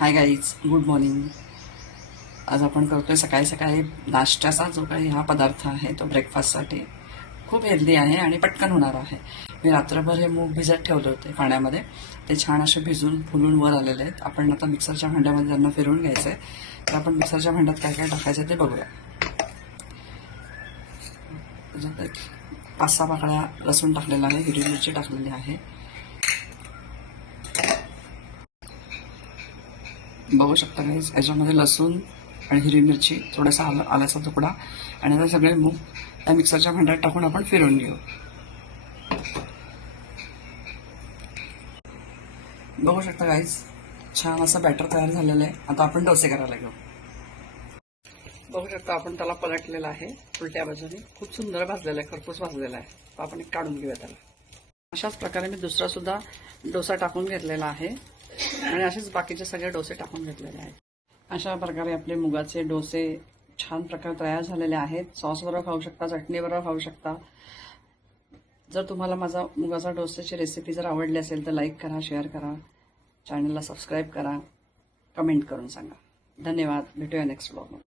Hi guys, good morning. आज आपण करतोय सकाळी सकाळी नाश्त्याचा जो काही हा पदार्थ आहे तो ब्रेकफास्टसाठी खूप हेल्दी आहे आणि पटकन होणार आहे. मी रात्रभर हे मूग भिजत ठेवले होते पाण्यामध्ये. ते छान असे भिजून फुलून वर आलेले आहेत. आपण आता मिक्सरच्या भांड्यामध्ये त्यांना फिरवून घ्यायचं आहे. तर आपण मिक्सरच्या भांड्यात काय काय टाकायचं ते बघूया. त्याच्यात एक 5-6 पाकळ्या लसूण टाकलेला आहे, हिरवी मिरची टाकलेली आहे. बघू शकता गाईज, याच्यामध्ये लसूण आणि हिरवी मिरची, थोडासा आल्याचा तुकडा आणि आता सगळे मूग त्या मिक्सरच्या भांड्यात टाकून आपण फिरवून घेऊ. बघू शकता गाईज, छान असं बॅटर तयार झालेलं आहे. आता आपण डोसे करायला घेऊ. बघू शकता आपण त्याला पलटलेला आहे उलट्या बाजूने. खूप सुंदर भाजलेला आहे, खरपूस भाजलेला आहे. तर आपण एक काढून घेऊया त्याला. अशाच प्रकारे मी दुसरा सुद्धा डोसा टाकून घेतलेला आहे आणि असेच बाकीचे सगळे डोसे टाकून घेतलेले आहेत. अशा प्रकारे आपले मुगाचे डोसे छान प्रकारे तयार झालेले आहेत. सॉसबरोबर खाऊ शकता, चटणीबरोबर खाऊ शकता. जर तुम्हाला माझा मुगाचा डोस्याची रेसिपी जर आवडली असेल तर लाईक करा, शेअर करा, चॅनलला सबस्क्राईब करा, कमेंट करून सांगा. धन्यवाद. भेटूया नेक्स्ट व्लॉगमध्ये.